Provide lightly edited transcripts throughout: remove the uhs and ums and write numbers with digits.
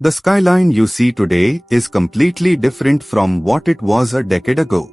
The skyline you see today is completely different from what it was a decade ago.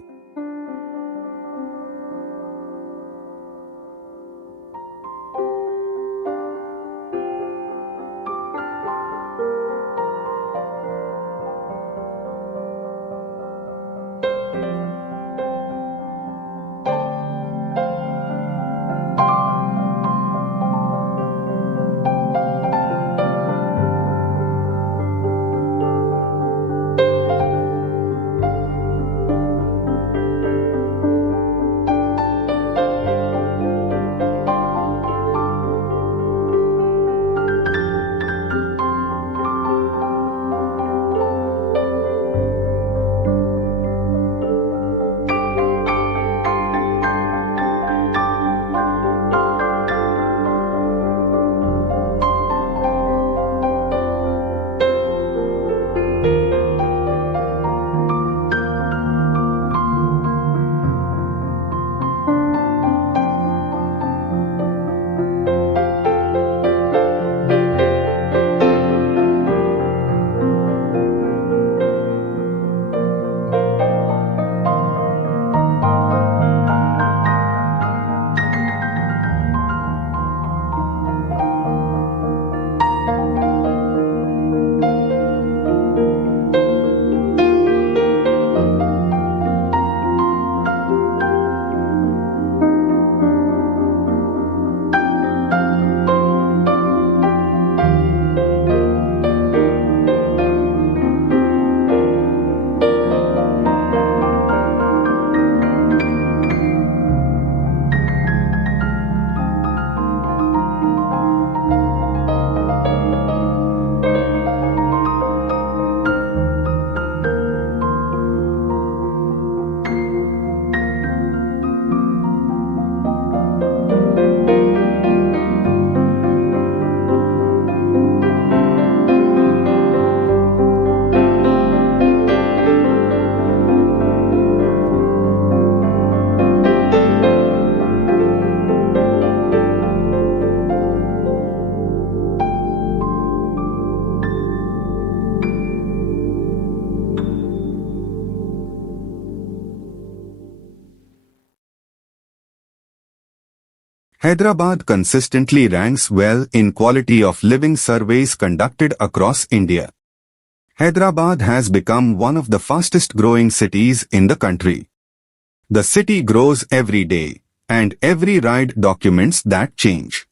Hyderabad consistently ranks well in quality of living surveys conducted across India. Hyderabad has become one of the fastest growing cities in the country. The city grows every day, and every ride documents that change.